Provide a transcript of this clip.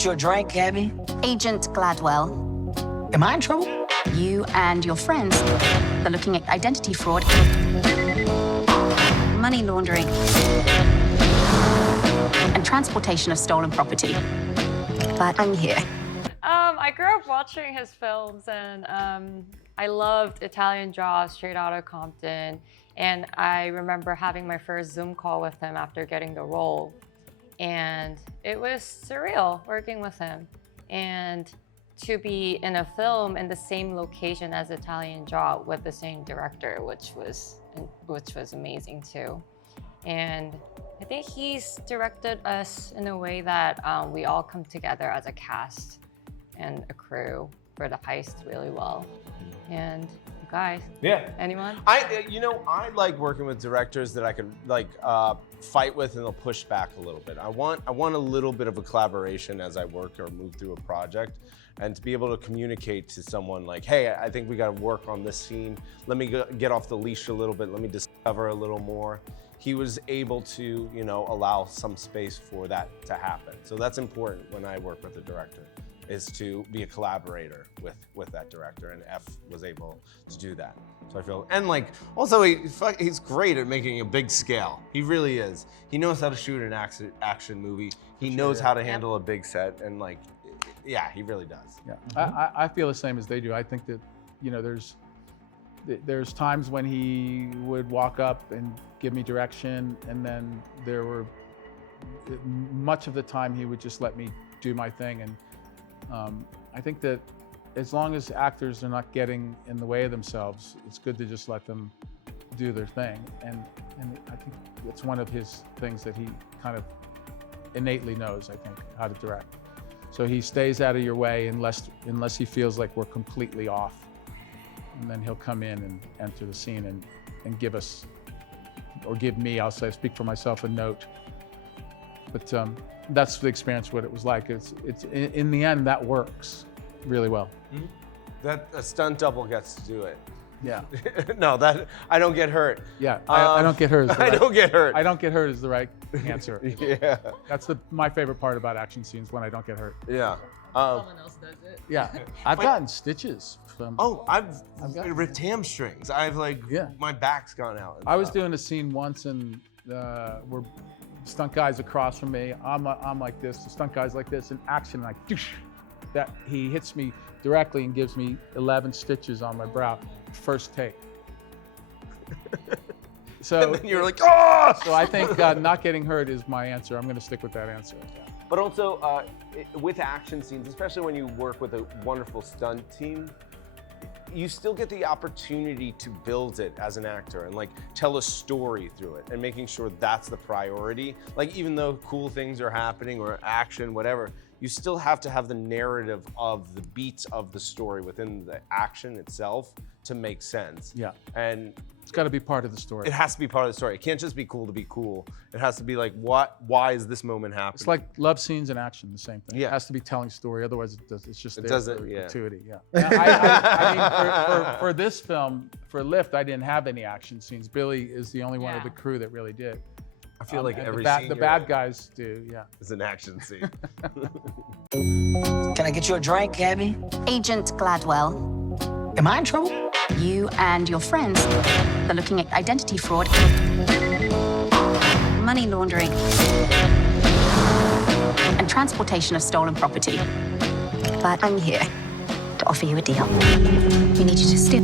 get you a drink, Abby? Agent Gladwell, Am I in trouble? you and your friends are looking at identity fraud, money laundering, and transportation of stolen property. But I'm here. I grew up watching his films, and I loved Italian Job, Straight Outta Compton, and I remember having my first Zoom call with him after getting the role, and it was surreal working with him. And to be in a film in the same location as Italian Job with the same director, which was amazing too. And I think he's directed us in a way that we all come together as a cast and a crew for the heist really well. And you guys, anyone? I like working with directors that I can fight with and they'll push back a little bit. I want a little bit of a collaboration as I work or move through a project, and to be able to communicate to someone like, hey, I think we got to work on this scene. Let me get off the leash a little bit. Let me discover a little more. He was able to, allow some space for that to happen. So that's important when I work with a director, is to be a collaborator with that director, and F was able to do that. So I feel, and also he's great at making a big scale. He really is. He knows how to shoot an action movie. He knows how to handle a big set, and he really does. Yeah, I feel the same as they do. I think that, there's times when he would walk up and give me direction, and then there were much of the time he would just let me do my thing. And I think that as long as actors are not getting in the way of themselves, it's good to just let them do their thing. And I think it's one of his things that he kind of innately knows, I think, how to direct. So he stays out of your way unless he feels like we're completely off. And then he'll come in and enter the scene and give us, or give me, I'll say, speak for myself, a note. But that's the experience, what it was like. It's in the end, that works really well. Mm-hmm. That a stunt double gets to do it. Yeah. No, that I don't get hurt. Yeah, I don't get hurt. I don't get hurt. I don't get hurt is the right answer. Yeah. That's my favorite part about action scenes, when I don't get hurt. Yeah. Someone else does it. Yeah, I've gotten stitches from. Oh, I've ripped hamstrings. My back's gone out. I was doing a scene once, and where stunt guys across from me, I'm like this, the stunt guy's like this, in action, like that he hits me directly and gives me 11 stitches on my brow, first take. So and then you're like, oh! So I think not getting hurt is my answer. I'm going to stick with that answer. But also with action scenes, especially when you work with a wonderful stunt team, you still get the opportunity to build it as an actor and tell a story through it, and making sure that's the priority. Even though cool things are happening or action, whatever, you still have to have the narrative of the beats of the story within the action itself to make sense. Yeah. And it's got to be part of the story. It has to be part of the story. It can't just be cool to be cool. It has to be why is this moment happening? It's like love scenes and action, the same thing. Yeah. It has to be telling story, otherwise it's just it there doesn't, for yeah. gratuity. Yeah. I mean, for this film, for Lift, I didn't have any action scenes. Billy is the only one of the crew that really did. I feel like every scene the bad guys do, yeah. It's an action scene. Can I get you a drink, Abby? Agent Gladwell, Am I in trouble? you and your friends are looking at identity fraud, money laundering, and transportation of stolen property. But I'm here to offer you a deal. We need you to steal